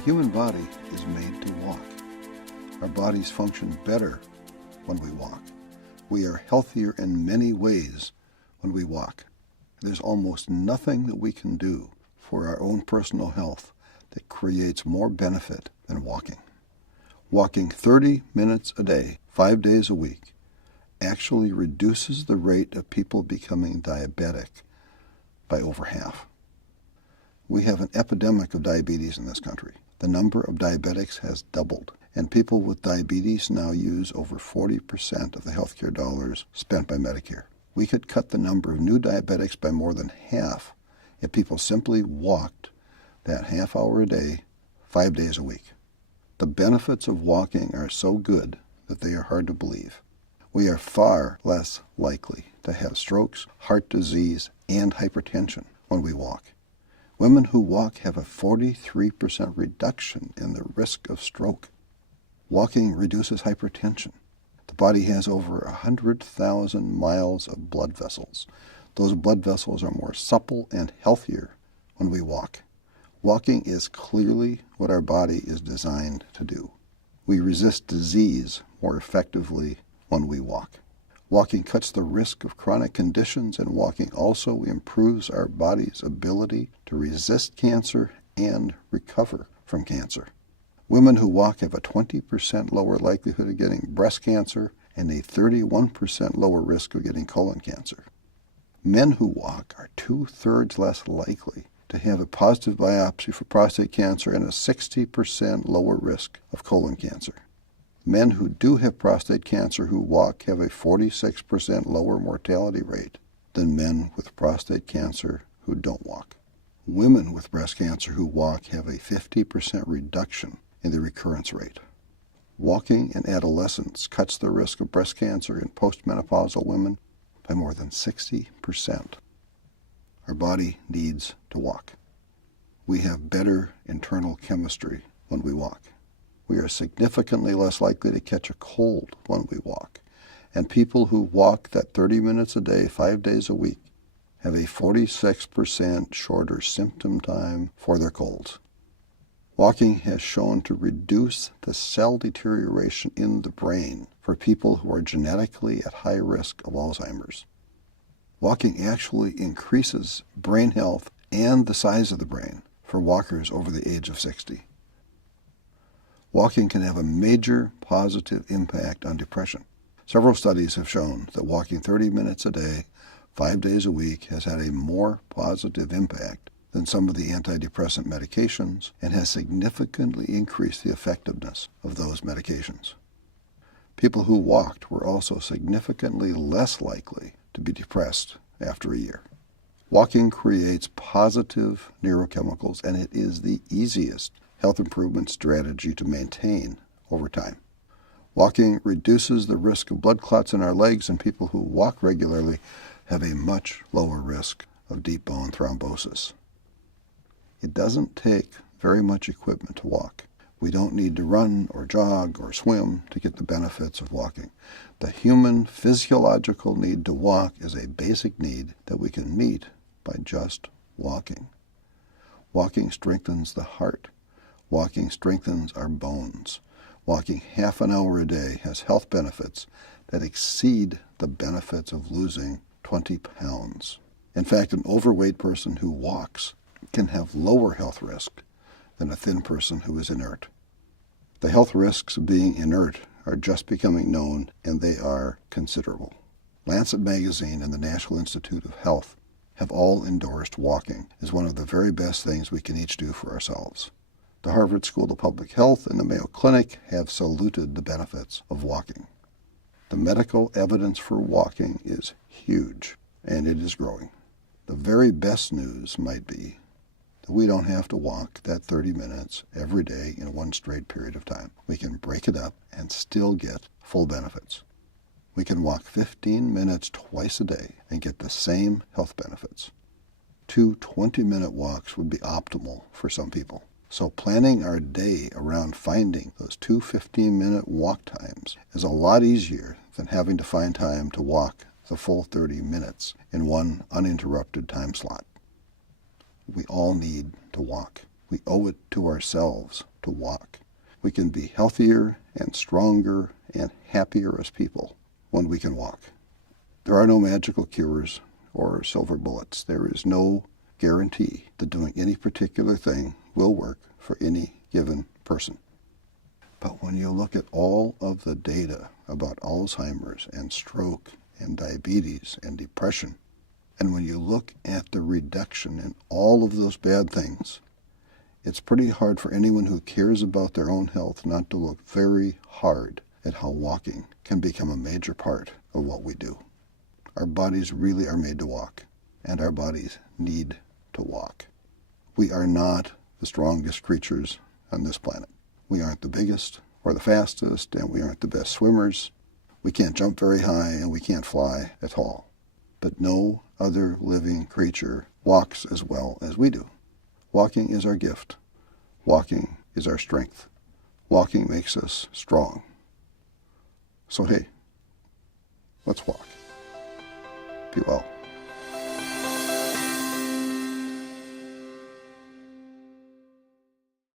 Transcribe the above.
The human body is made to walk. Our bodies function better when we walk. We are healthier in many ways when we walk. There's almost nothing that we can do for our own personal health that creates more benefit than walking. Walking 30 minutes a day, 5 days a week, actually reduces the rate of people becoming diabetic by over half. We have an epidemic of diabetes in this country. The number of diabetics has doubled, and people with diabetes now use over 40% of the healthcare dollars spent by Medicare. We could cut the number of new diabetics by more than half if people simply walked that half hour a day, 5 days a week. The benefits of walking are so good that they are hard to believe. We are far less likely to have strokes, heart disease, and hypertension when we walk. Women who walk have a 43% reduction in the risk of stroke. Walking reduces hypertension. The body has over 100,000 miles of blood vessels. Those blood vessels are more supple and healthier when we walk. Walking is clearly what our body is designed to do. We resist disease more effectively when we walk. Walking cuts the risk of chronic conditions, and walking also improves our body's ability to resist cancer and recover from cancer. Women who walk have a 20% lower likelihood of getting breast cancer and a 31% lower risk of getting colon cancer. Men who walk are 2/3 less likely to have a positive biopsy for prostate cancer and a 60% lower risk of colon cancer. Men who do have prostate cancer who walk have a 46% lower mortality rate than men with prostate cancer who don't walk. Women with breast cancer who walk have a 50% reduction in the recurrence rate. Walking in adolescence cuts the risk of breast cancer in postmenopausal women by more than 60%. Our body needs to walk. We have better internal chemistry when we walk. We are significantly less likely to catch a cold when we walk. And people who walk that 30 minutes a day, 5 days a week, have a 46% shorter symptom time for their colds. Walking has shown to reduce the cell deterioration in the brain for people who are genetically at high risk of Alzheimer's. Walking actually increases brain health and the size of the brain for walkers over the age of 60. Walking can have a major positive impact on depression. Several studies have shown that walking 30 minutes a day, 5 days a week, has had a more positive impact than some of the antidepressant medications and has significantly increased the effectiveness of those medications. People who walked were also significantly less likely to be depressed after a year. Walking creates positive neurochemicals, and it is the easiest health improvement strategy to maintain over time. Walking reduces the risk of blood clots in our legs, and people who walk regularly have a much lower risk of deep bone thrombosis. It doesn't take very much equipment to walk. We don't need to run or jog or swim to get the benefits of walking. The human physiological need to walk is a basic need that we can meet by just walking. Walking strengthens the heart. Walking strengthens our bones. Walking half an hour a day has health benefits that exceed the benefits of losing 20 pounds. In fact, an overweight person who walks can have lower health risk than a thin person who is inert. The health risks of being inert are just becoming known, and they are considerable. Lancet Magazine and the National Institute of Health have all endorsed walking as one of the very best things we can each do for ourselves. The Harvard School of Public Health and the Mayo Clinic have saluted the benefits of walking. The medical evidence for walking is huge, and it is growing. The very best news might be that we don't have to walk that 30 minutes every day in one straight period of time. We can break it up and still get full benefits. We can walk 15 minutes twice a day and get the same health benefits. 2 20-minute walks would be optimal for some people. So planning our day around finding those 2 15-minute walk times is a lot easier than having to find time to walk the full 30 minutes in one uninterrupted time slot. We all need to walk. We owe it to ourselves to walk. We can be healthier and stronger and happier as people when we can walk. There are no magical cures or silver bullets. There is no guarantee that doing any particular thing will work for any given person. But when you look at all of the data about Alzheimer's and stroke and diabetes and depression, and when you look at the reduction in all of those bad things, it's pretty hard for anyone who cares about their own health not to look very hard at how walking can become a major part of what we do. Our bodies really are made to walk, and our bodies need to walk. We are not the strongest creatures on this planet. We aren't the biggest or the fastest, and we aren't the best swimmers. We can't jump very high, and we can't fly at all. But no other living creature walks as well as we do. Walking is our gift. Walking is our strength. Walking makes us strong. So hey, let's walk. Be well.